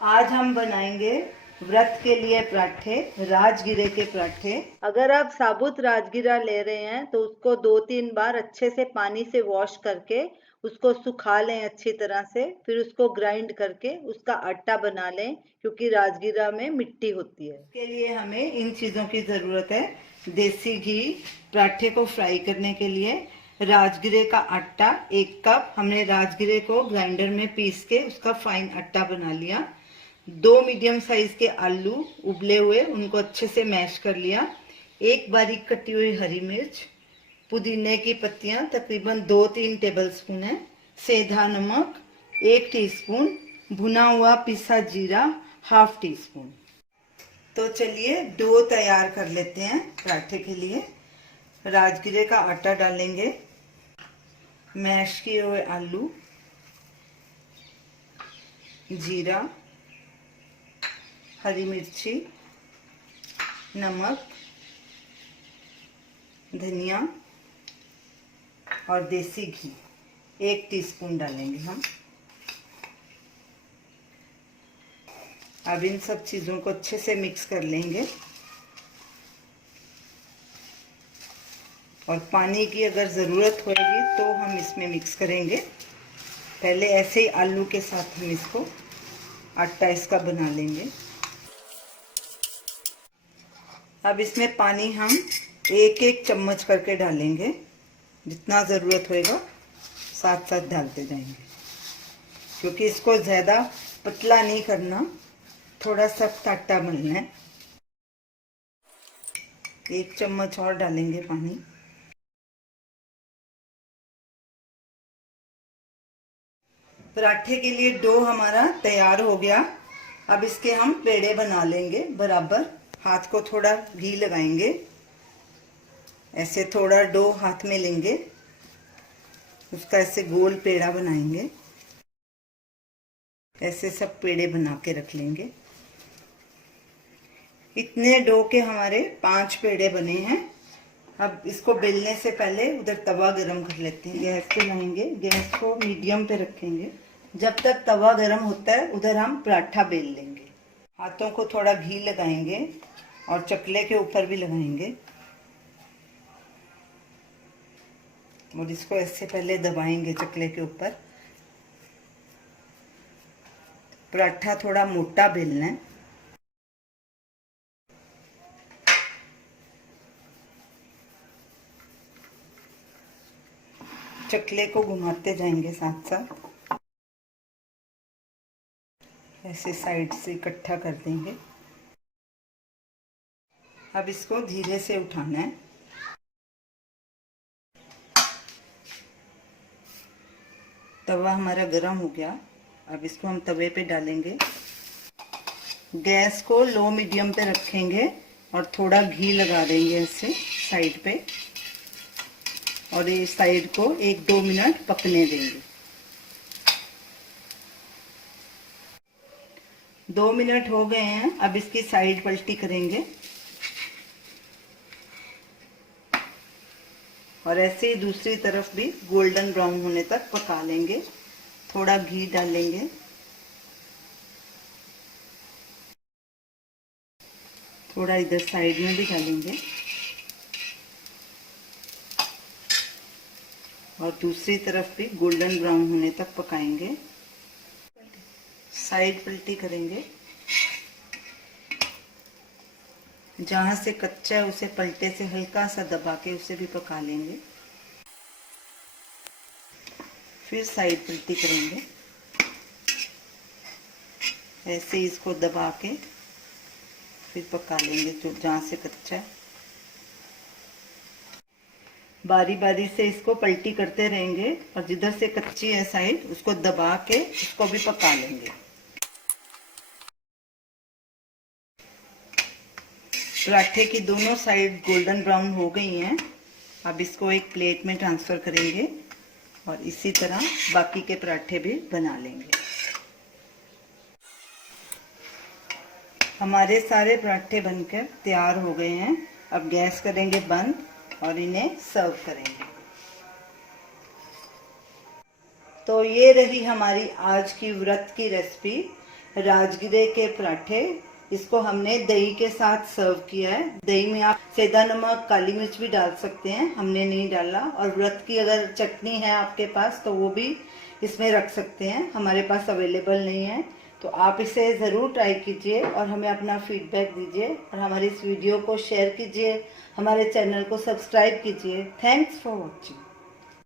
आज हम बनाएंगे व्रत के लिए पराठे, राजगिरे के पराठे। अगर आप साबुत राजगिरा ले रहे हैं तो उसको 2-3 बार अच्छे से पानी से वॉश करके उसको सुखा लें अच्छी तरह से, फिर उसको ग्राइंड करके उसका आटा बना लें, क्योंकि राजगिरा में मिट्टी होती है। इसके लिए हमें इन चीज़ों की ज़रूरत है। देसी घी पराठे को फ्राई करने के लिए, राजगिरे का आटा 1 कप, हमने राजगिरे को ग्राइंडर में पीस के उसका फाइन आटा बना लिया। 2 मीडियम साइज के आलू उबले हुए, उनको अच्छे से मैश कर लिया। 1 बारीक कटी हुई हरी मिर्च, पुदीने की पत्तियां तकरीबन 2-3 टेबल स्पून है, सेंधा नमक 1 टीस्पून, भुना हुआ पिसा जीरा 1/2 टीस्पून। तो चलिए डो तैयार कर लेते हैं पराठे के लिए। राजगिरे का आटा डालेंगे, मैश किए हुए आलू, जीरा, हरी मिर्ची, नमक, धनिया और देसी घी 1 टीस्पून डालेंगे हम। अब इन सब चीज़ों को अच्छे से मिक्स कर लेंगे। और पानी की अगर ज़रूरत होगी तो हम इसमें मिक्स करेंगे। पहले ऐसे ही आलू के साथ हम इसको आटा इसका बना लेंगे। अब इसमें पानी हम 1-1 चम्मच करके डालेंगे, जितना ज़रूरत होएगा साथ साथ डालते जाएंगे, क्योंकि इसको ज़्यादा पतला नहीं करना, थोड़ा सख्त आटा बनना है। 1 चम्मच और डालेंगे पानी। पराठे के लिए डो हमारा तैयार हो गया। अब इसके हम पेड़े बना लेंगे बराबर। हाथ को थोड़ा घी लगाएंगे, ऐसे थोड़ा डो हाथ में लेंगे, उसका ऐसे गोल पेड़ा बनाएंगे। ऐसे सब पेड़े बना के रख लेंगे। इतने डो के हमारे 5 पेड़े बने हैं। अब इसको बेलने से पहले उधर तवा गरम कर लेते हैं। गैस पे लाएंगे, गैस को मीडियम पे रखेंगे। जब तक तवा गरम होता है उधर हम पराठा बेल लेंगे। हाथों को थोड़ा घी लगाएंगे और चकले के ऊपर भी लगाएंगे और इसको ऐसे पहले दबाएंगे चकले के ऊपर। पराठा थोड़ा मोटा बेलना है। चकले को घुमाते जाएंगे साथ साथ, ऐसे साइड से इकट्ठा कर देंगे। अब इसको धीरे से उठाना है। तवा हमारा गरम हो गया। अब इसको हम तवे पे डालेंगे। गैस को लो मीडियम पे रखेंगे और थोड़ा घी लगा देंगे ऐसे साइड पे, और इस साइड को 1-2 मिनट पकने देंगे। 2 मिनट हो गए हैं। अब इसकी साइड पलटी करेंगे और ऐसे ही दूसरी तरफ भी गोल्डन ब्राउन होने तक पका लेंगे। थोड़ा घी डालेंगे, थोड़ा इधर साइड में भी डालेंगे और दूसरी तरफ भी गोल्डन ब्राउन होने तक पकाएंगे। साइड पलटी करेंगे, जहां से कच्चा है उसे पलटे से हल्का सा दबा के उसे भी पका लेंगे। फिर साइड पलटी करेंगे, ऐसे इसको दबा के फिर पका लेंगे जो जहां से कच्चा है। बारी बारी से इसको पलटी करते रहेंगे और जिधर से कच्ची है साइड उसको दबा के उसको भी पका लेंगे। पराठे की दोनों साइड गोल्डन ब्राउन हो गई हैं। अब इसको एक प्लेट में ट्रांसफ़र करेंगे और इसी तरह बाकी के पराठे भी बना लेंगे। हमारे सारे पराठे बनकर तैयार हो गए हैं। अब गैस करेंगे बंद और इन्हें सर्व करेंगे। तो ये रही हमारी आज की व्रत की रेसिपी। राजगिरे के पराठे। इसको हमने दही के साथ सर्व किया है। दही में आप सेंधा नमक, काली मिर्च भी डाल सकते हैं, हमने नहीं डाला। और व्रत की अगर चटनी है आपके पास तो वो भी इसमें रख सकते हैं, हमारे पास अवेलेबल नहीं है। तो आप इसे ज़रूर ट्राई कीजिए और हमें अपना फीडबैक दीजिए और हमारी इस वीडियो को शेयर कीजिए, हमारे चैनल को सब्सक्राइब कीजिए। Thanks for watching.